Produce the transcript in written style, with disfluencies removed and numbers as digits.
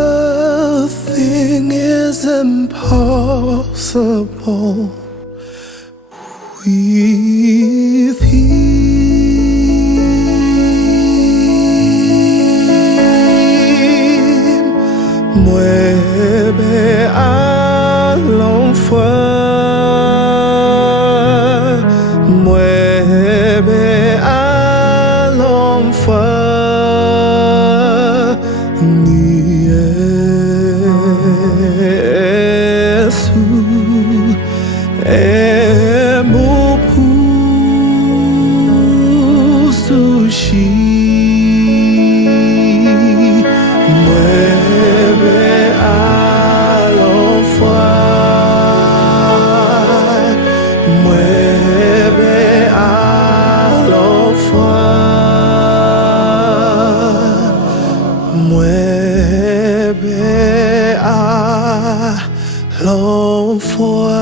Nothing is impossible with him. Mwebe Alomfwa, Mwebe Alomfwa, ni Yesu emupusushi. Mwebe Alomfwa, Mwebe Alomfwa, Mwebe Alomfwa.